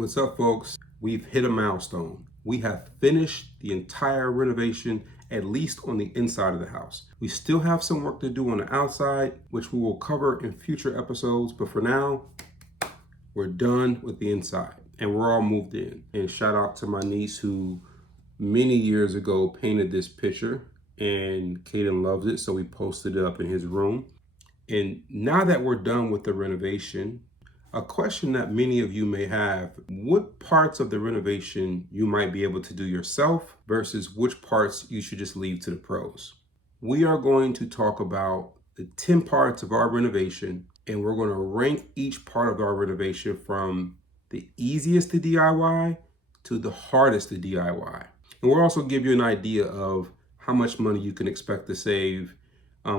What's up, folks? We've hit a milestone. We have finished the entire renovation, at least on the inside of the house. We still have some work to do on the outside, which we will cover in future episodes, but for now, we're done with the inside and we're all moved in. And shout out to my niece who many years ago painted this picture, and Caden loves it, so we posted it up in his room. And now that we're done with the renovation, a question that many of you may have: what parts of the renovation you might be able to do yourself versus which parts you should just leave to the pros. We are going to talk about the 10 parts of our renovation, and we're going to rank each part of our renovation from the easiest to DIY to the hardest to DIY. And we'll also give you an idea of how much money you can expect to save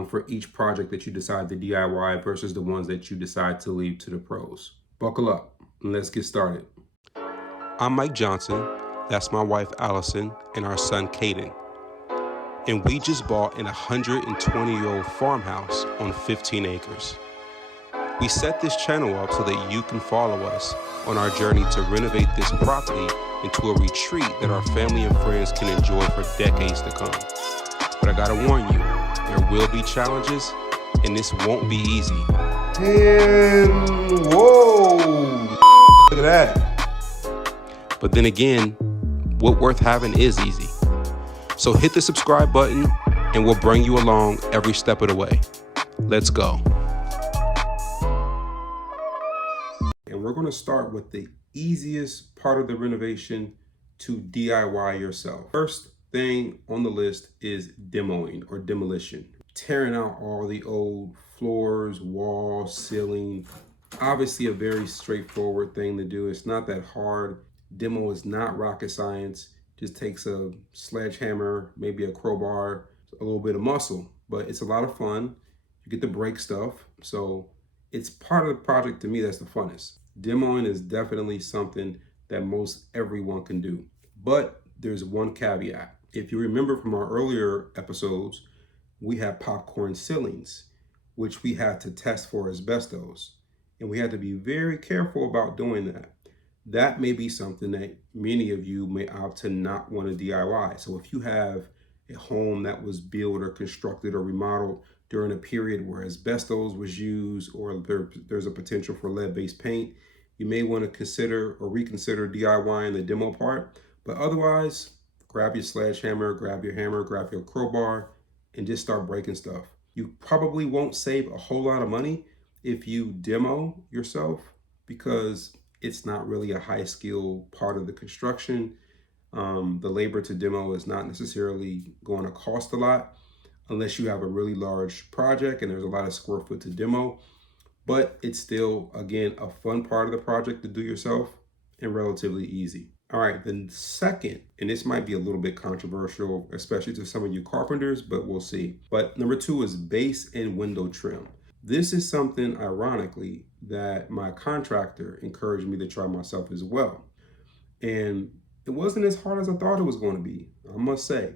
for each project that you decide to DIY versus the ones that you decide to leave to the pros. Buckle up and let's get started. I'm Mike Johnson, that's my wife Allison, and our son Caden. And we just bought an 120-year-old farmhouse on 15 acres. We set this channel up so that you can follow us on our journey to renovate this property into a retreat that our family and friends can enjoy for decades to come. But I gotta warn you, there will be challenges, and this won't be easy. And whoa, look at that. But then again, what worth having is easy. So hit the subscribe button, and we'll bring you along every step of the way. Let's go. And we're gonna start with the easiest part of the renovation to DIY yourself. First thing on the list is demoing or demolition. Tearing out all the old floors, walls, ceiling. Obviously a very straightforward thing to do. It's not that hard. Demo is not rocket science. Just takes a sledgehammer, maybe a crowbar, a little bit of muscle, but it's a lot of fun. You get to break stuff. So it's part of the project to me that's the funnest. Demoing is definitely something that most everyone can do. But there's one caveat. If you remember from our earlier episodes, we had popcorn ceilings, which we had to test for asbestos. And we had to be very careful about doing that. That may be something that many of you may opt to not want to DIY. So if you have a home that was built or constructed or remodeled during a period where asbestos was used, or there's a potential for lead-based paint, you may want to consider or reconsider DIYing the demo part. But otherwise, grab your sledgehammer, grab your hammer, grab your crowbar, and just start breaking stuff. You probably won't save a whole lot of money if you demo yourself, because it's not really a high skill part of the construction. The labor to demo is not necessarily going to cost a lot unless you have a really large project and there's a lot of square foot to demo. But it's still, again, a fun part of the project to do yourself and relatively easy. All right, the second, and this might be a little bit controversial, especially to some of you carpenters, but we'll see. But number 2 is base and window trim. This is something, ironically, that my contractor encouraged me to try myself as well. And it wasn't as hard as I thought it was going to be, I must say.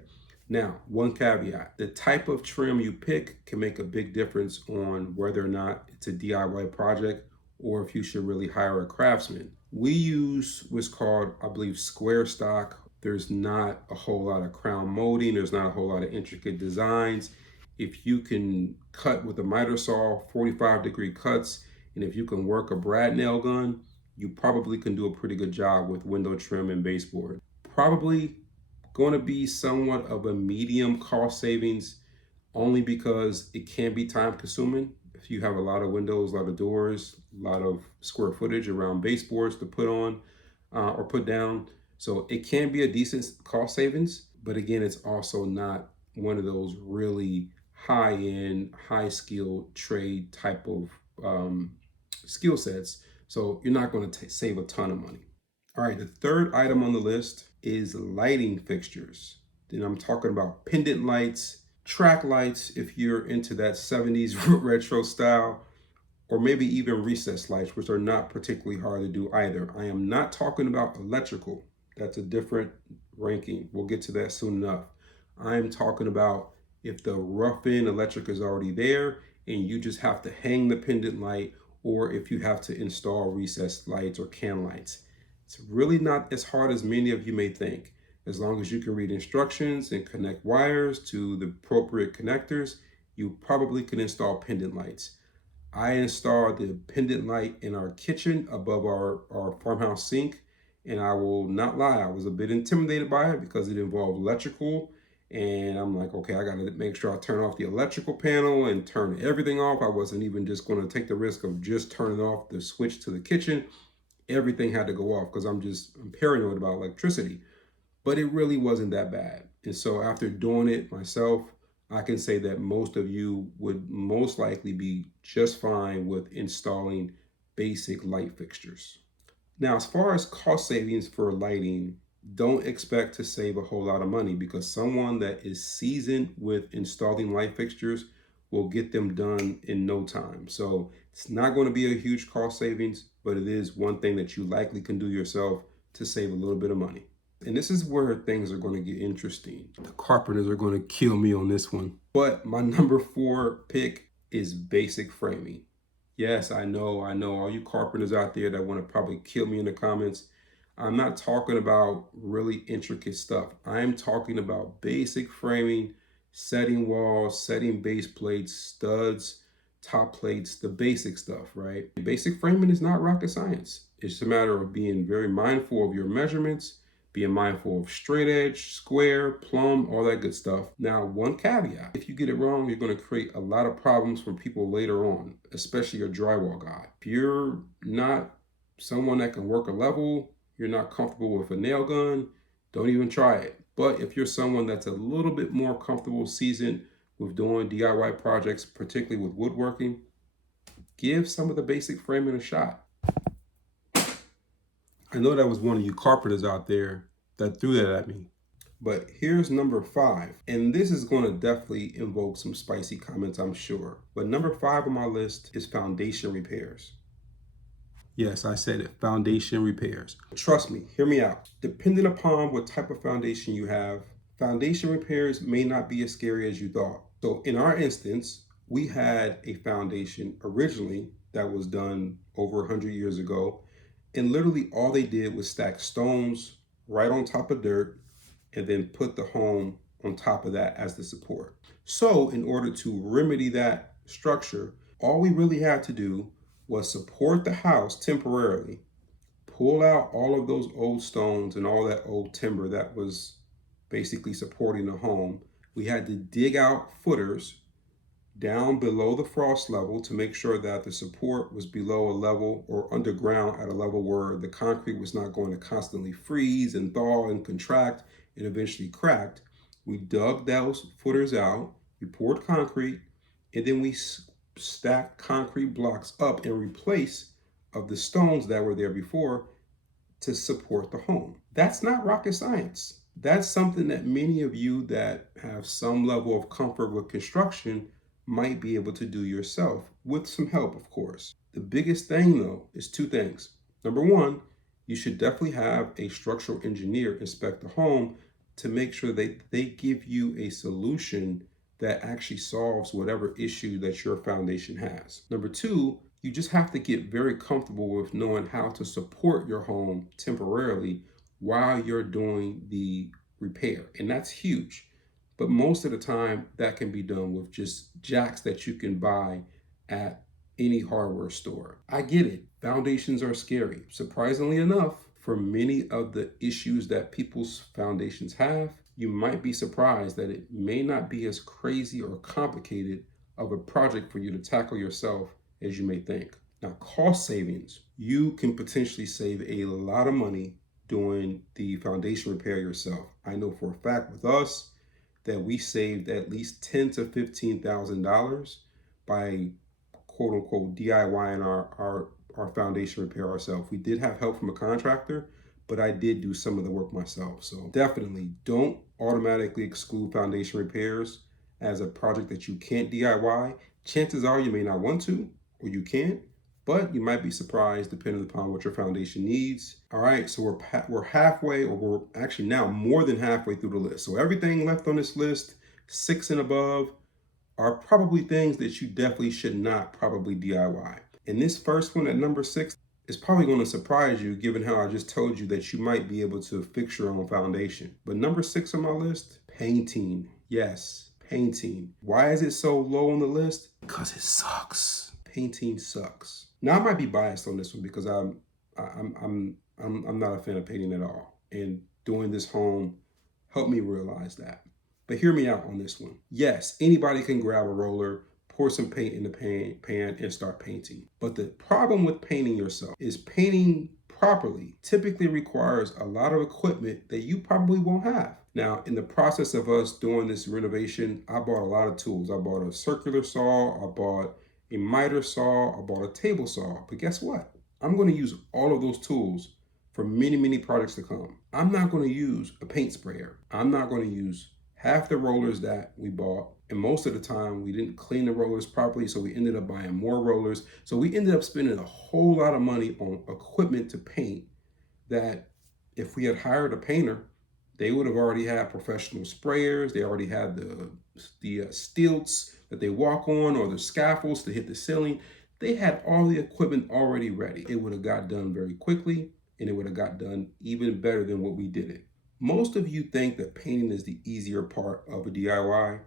Now, one caveat: the type of trim you pick can make a big difference on whether or not it's a DIY project or if you should really hire a craftsman. We use what's called, I believe, square stock. There's not a whole lot of crown molding. There's not a whole lot of intricate designs. If you can cut with a miter saw, 45-degree cuts, and if you can work a brad nail gun, you probably can do a pretty good job with window trim and baseboard. Probably going to be somewhat of a medium cost savings, only because it can be time consuming. If you have a lot of windows, a lot of doors, a lot of square footage around baseboards to put on or put down. So it can be a decent cost savings, but again, it's also not one of those really high-end, high-skilled trade type of skill sets. So you're not going to save a ton of money. All right, the third item on the list is lighting fixtures. Then I'm talking about pendant lights, track lights if you're into that 70s retro style, or maybe even recessed lights, which are not particularly hard to do either. I am not talking about electrical. That's a different ranking. We'll get to that soon enough. I'm talking about if the rough-in electric is already there and you just have to hang the pendant light, or if you have to install recessed lights or can lights. It's really not as hard as many of you may think. As long as you can read instructions and connect wires to the appropriate connectors, you probably can install pendant lights. I installed the pendant light in our kitchen above our farmhouse sink, and I will not lie, I was a bit intimidated by it because it involved electrical. And I'm like, okay, I got to make sure I turn off the electrical panel and turn everything off. I wasn't even just going to take the risk of just turning off the switch to the kitchen. Everything had to go off because I'm paranoid about electricity. But it really wasn't that bad. And so after doing it myself, I can say that most of you would most likely be just fine with installing basic light fixtures. Now, as far as cost savings for lighting, don't expect to save a whole lot of money because someone that is seasoned with installing light fixtures will get them done in no time. So it's not going to be a huge cost savings, but it is one thing that you likely can do yourself to save a little bit of money. And this is where things are going to get interesting. The carpenters are going to kill me on this one. But my number 4 pick is basic framing. Yes, I know all you carpenters out there that want to probably kill me in the comments. I'm not talking about really intricate stuff. I'm talking about basic framing, setting walls, setting base plates, studs, top plates, the basic stuff, right? Basic framing is not rocket science. It's a matter of being very mindful of your measurements, being mindful of straight edge, square, plumb, all that good stuff. Now, one caveat, if you get it wrong, you're going to create a lot of problems for people later on, especially your drywall guy. If you're not someone that can work a level, you're not comfortable with a nail gun, don't even try it. But if you're someone that's a little bit more comfortable, seasoned with doing DIY projects, particularly with woodworking, give some of the basic framing a shot. I know that was one of you carpenters out there that threw that at me. But here's number 5. And this is going to definitely invoke some spicy comments, I'm sure. But number 5 on my list is foundation repairs. Yes, I said it, foundation repairs. Trust me, hear me out. Depending upon what type of foundation you have, foundation repairs may not be as scary as you thought. So in our instance, we had a foundation originally that was done over 100 years ago. And literally all they did was stack stones right on top of dirt and then put the home on top of that as the support. So in order to remedy that structure, all we really had to do was support the house temporarily, pull out all of those old stones and all that old timber that was basically supporting the home. We had to dig out footers down below the frost level to make sure that the support was below a level or underground at a level where the concrete was not going to constantly freeze and thaw and contract and eventually cracked. We dug those footers out, we poured concrete, and then we stacked concrete blocks up in place of the stones that were there before to support the home. That's not rocket science. That's something that many of you that have some level of comfort with construction might be able to do yourself with some help, of course. The biggest thing though is 2 things. Number 1, you should definitely have a structural engineer inspect the home to make sure that they give you a solution that actually solves whatever issue that your foundation has. Number 2, you just have to get very comfortable with knowing how to support your home temporarily while you're doing the repair. And that's huge. But most of the time that can be done with just jacks that you can buy at any hardware store. I get it. Foundations are scary. Surprisingly enough, for many of the issues that people's foundations have, you might be surprised that it may not be as crazy or complicated of a project for you to tackle yourself as you may think. Now, cost savings. You can potentially save a lot of money doing the foundation repair yourself. I know for a fact with us that we saved at least $10,000 to $15,000 by quote unquote DIYing our foundation repair ourselves. We did have help from a contractor, but I did do some of the work myself. So definitely don't automatically exclude foundation repairs as a project that you can't DIY. Chances are you may not want to, or you can't, but you might be surprised depending upon what your foundation needs. All right, so we're halfway, or we're actually now more than halfway through the list. So everything left on this list, 6 and above, are probably things that you definitely should not probably DIY. And this first one at number 6 It's probably going to surprise you given how I just told you that you might be able to fix your own foundation. But number 6 on my list, painting. Yes, painting. Why is it so low on the list? Because it sucks. Painting sucks. Now I might be biased on this one because I'm not a fan of painting at all. And doing this home helped me realize that. But hear me out on this one. Yes, anybody can grab a roller, pour some paint in the pan and start painting. But the problem with painting yourself is painting properly typically requires a lot of equipment that you probably won't have. Now, in the process of us doing this renovation, I bought a lot of tools. I bought a circular saw, I bought a miter saw, I bought a table saw. But guess what? I'm going to use all of those tools for many, many projects to come. I'm not going to use a paint sprayer. I'm not going to use half the rollers that we bought. And most of the time we didn't clean the rollers properly, so we ended up buying more rollers. So we ended up spending a whole lot of money on equipment to paint that if we had hired a painter, they would have already had professional sprayers. They already had the stilts that they walk on or the scaffolds to hit the ceiling. They had all the equipment already ready. It would have got done very quickly, and it would have got done even better than what we did it. Most of you think that painting is the easier part of a DIY,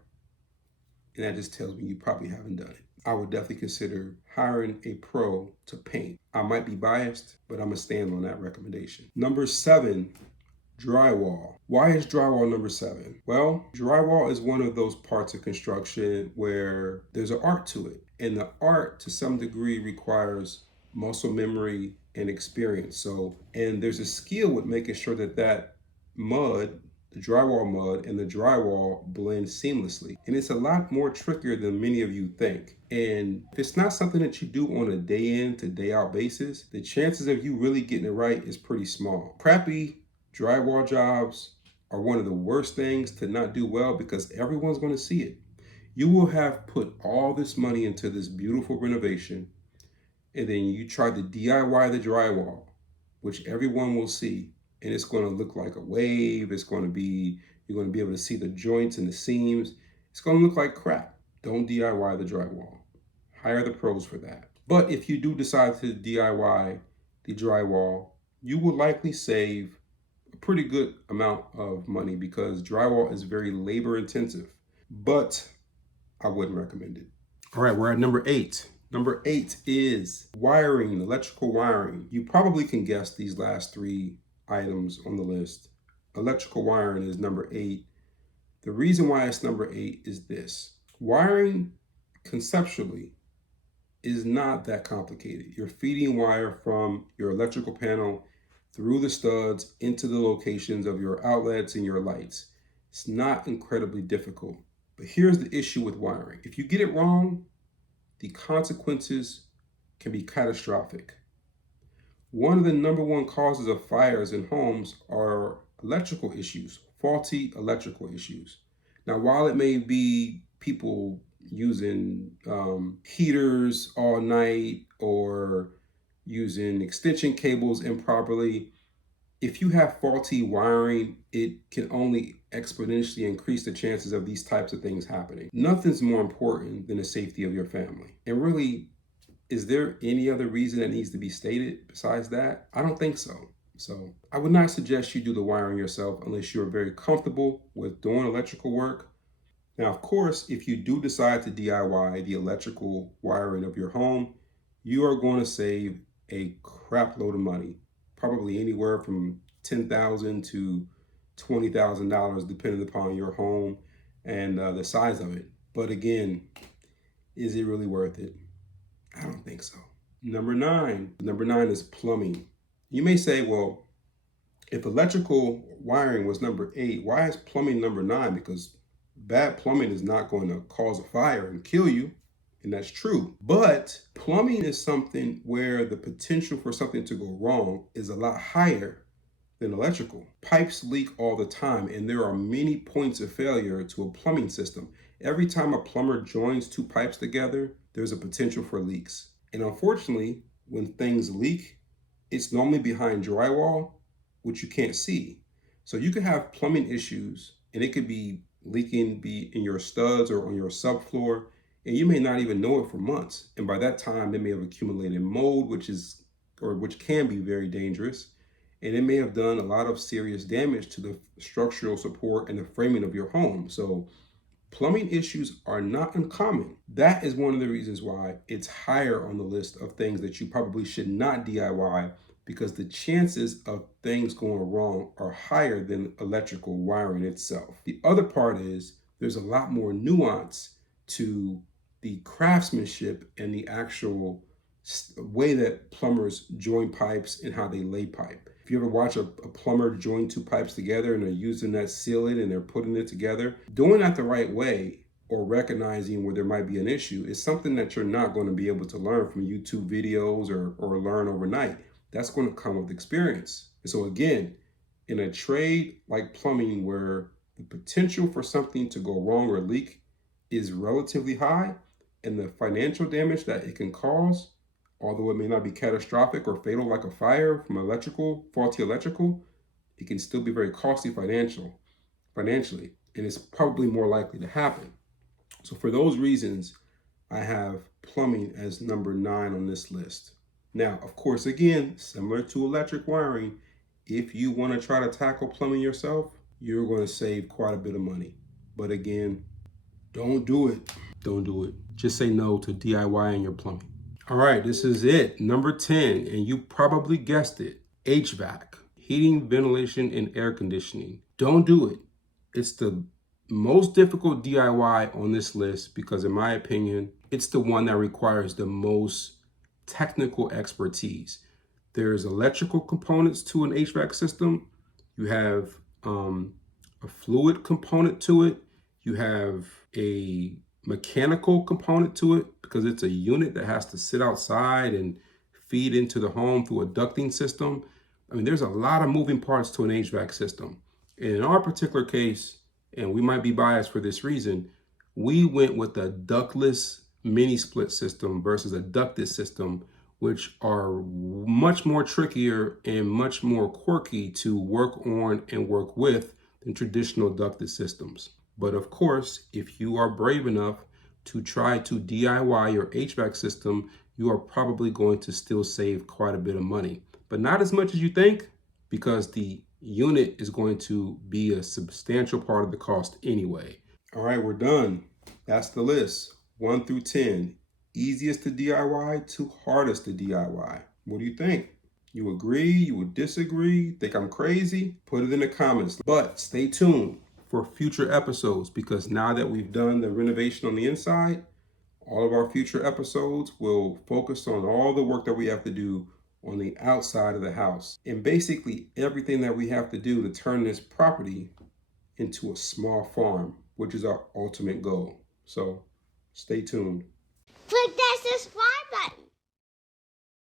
and that just tells me you probably haven't done it. I would definitely consider hiring a pro to paint. I might be biased, but I'm gonna stand on that recommendation. Number 7, drywall. Why is drywall number 7? Well, drywall is one of those parts of construction where there's an art to it. And the art to some degree requires muscle memory and experience. And there's a skill with making sure that mud, the drywall mud and the drywall blend seamlessly. And it's a lot more trickier than many of you think. And if it's not something that you do on a day in to day out basis, the chances of you really getting it right is pretty small. Crappy drywall jobs are one of the worst things to not do well because everyone's going to see it. You will have put all this money into this beautiful renovation, and then you try to DIY the drywall, which everyone will see, and it's going to look like a wave. You're going to be able to see the joints and the seams. It's going to look like crap. Don't DIY the drywall. Hire the pros for that. But if you do decide to DIY the drywall, you will likely save a pretty good amount of money because drywall is very labor intensive, but I wouldn't recommend it. All right, we're at number 8. Number 8 is wiring, electrical wiring. You probably can guess these last 3 items on the list. Electrical wiring is number 8. The reason why it's number 8 is this. Wiring conceptually is not that complicated. You're feeding wire from your electrical panel through the studs into the locations of your outlets and your lights. It's not incredibly difficult. But here's the issue with wiring. If you get it wrong, the consequences can be catastrophic. One of the number 1 causes of fires in homes are electrical issues, faulty electrical issues. Now, while it may be people using heaters all night or using extension cables improperly, if you have faulty wiring, it can only exponentially increase the chances of these types of things happening. Nothing's more important than the safety of your family. And really, is there any other reason that needs to be stated besides that? I don't think so. So I would not suggest you do the wiring yourself unless you're very comfortable with doing electrical work. Now, of course, if you do decide to DIY the electrical wiring of your home, you are going to save a crap load of money. Probably anywhere from $10,000 to $20,000 depending upon your home and the size of it. But again, is it really worth it? I don't think so. Number 9 is plumbing. You may say, well, if electrical wiring was number 8, why is plumbing number 9? Because bad plumbing is not going to cause a fire and kill you. And that's true. But plumbing is something where the potential for something to go wrong is a lot higher than electrical. Pipes leak all the time, and there are many points of failure to a plumbing system. Every time a plumber joins 2 pipes together, there's a potential for leaks. And unfortunately, when things leak, it's normally behind drywall, which you can't see. So you could have plumbing issues, and it could be leaking in your studs or on your subfloor, and you may not even know it for months. And by that time, they may have accumulated mold, which is or which can be very dangerous, and it may have done a lot of serious damage to the structural support and the framing of your home. So plumbing issues are not uncommon. That is one of the reasons why it's higher on the list of things that you probably should not DIY, because the chances of things going wrong are higher than electrical wiring itself. The other part is there's a lot more nuance to the craftsmanship and the actual way that plumbers join pipes and how they lay pipe. If you ever watch a plumber join two pipes together and they're using that sealant and they're putting it together, doing that the right way or recognizing where there might be an issue is something that you're not going to be able to learn from YouTube videos or learn overnight. That's going to come with experience. And so again, in a trade like plumbing where the potential for something to go wrong or leak is relatively high, and the financial damage that it can cause, although it may not be catastrophic or fatal like a fire from faulty electrical, it can still be very costly financially, and it's probably more likely to happen. So for those reasons, I have plumbing as number 9 on this list. Now, of course, again, similar to electric wiring, if you want to try to tackle plumbing yourself, you're going to save quite a bit of money. But again, don't do it. Don't do it. Just say no to DIYing your plumbing. All right, this is it. Number 10, and you probably guessed it, HVAC, heating, ventilation, and air conditioning. Don't do it. It's the most difficult DIY on this list because, in my opinion, it's the one that requires the most technical expertise. There's electrical components to an HVAC system. You have a fluid component to it. You have a mechanical component to it because it's a unit that has to sit outside and feed into the home through a ducting system. I mean, there's a lot of moving parts to an HVAC system. And in our particular case, and we might be biased for this reason, we went with a ductless mini split system versus a ducted system, which are much more trickier and much more quirky to work on and work with than traditional ducted systems. But of course, if you are brave enough to try to DIY your HVAC system, you are probably going to still save quite a bit of money, but not as much as you think, because the unit is going to be a substantial part of the cost anyway. All right, we're done. That's the list, 1 through 10. Easiest to DIY to hardest to DIY. What do you think? You agree? You would disagree? Think I'm crazy? Put it in the comments. But stay tuned for future episodes, because now that we've done the renovation on the inside, all of our future episodes will focus on all the work that we have to do on the outside of the house, and basically everything that we have to do to turn this property into a small farm, which is our ultimate goal. So stay tuned. Click that subscribe button.